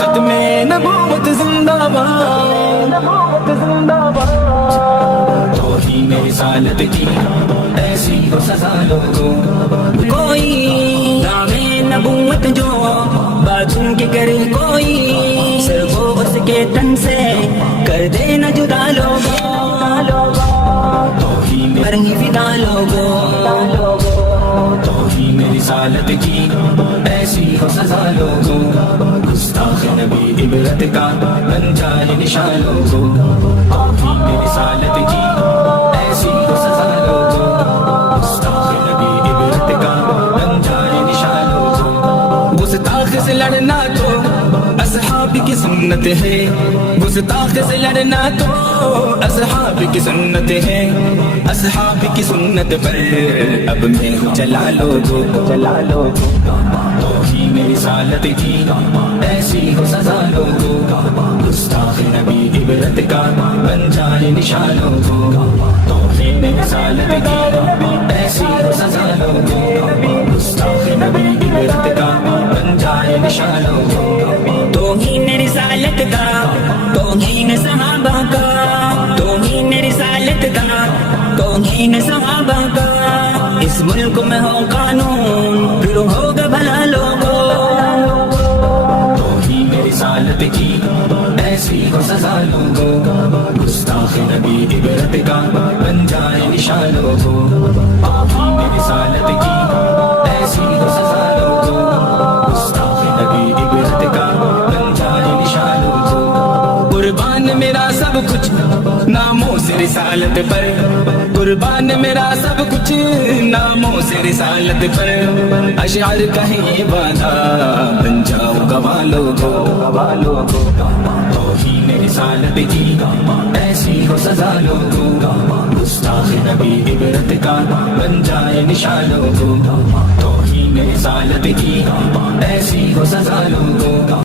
ختم نبوت زندہ باد، توہین رسالت کی ایسی ہو سزا لوگوں، کوئی دعوے نبوت جو بازوں کے کرے کوئی، سر کو اس کے تن سے کر دے نہ جدا لوگوں، توہین پر ہی فدا لوگوں، توہین رسالت کی ایسی ہو سزا لوگوں، گستاخ نبی عبرت کا بن جائے نشان لوگوں، توہین رسالت کی ایسی ہو سزا لوگوں، گستاخ نبی عبرت کا بن جائے نشان لوگوں، گستاخ سے لڑنا تو اصحاب کی سنت ہے، گستاخ سے لڑنا تو اصحاب کی سنت ہے، اصحاب کی سنت پر اب میں ہوں چلا لوگو، توہین رسالت کی ایسی ہو سزا لوگو، گستاخ نبی عبرت کا بن جائے نشان لوگو، توہین رسالت کی ایسی ہو سزا لوگو، گستاخ نبی عبرت کا بن جائے نشان لوگو، توہین رسالت کا، توہین صحابہ کا، توہین رسالت کا، توہین صحابہ کا، اس ملک میں ہو قانون پھر ہوگا بھلا لوگوں، توہین رسالت کی ایسی ہو سزا لوگو، گستاخ نبی عبرت کا بن جائے نشان لوگو، توہین رسالت کی ایسی ہو سزا لوگو، گستاخ نبی عبرت کا بن جائے نشان لوگو، قربان میرا سب کچھ ناموں سے رسالت پر، قربان میرا سب کچھ ناموں سے رسالت پر، اشعار کہیں وعدہ بن جاؤ گواہ لوگو، توہین رسالت کی ایسی ہو سزا لوگو، گستاخ نبی عبرت کا بن جائے نشان لوگو، توہین رسالت کی ایسی ہو سزا لوگو۔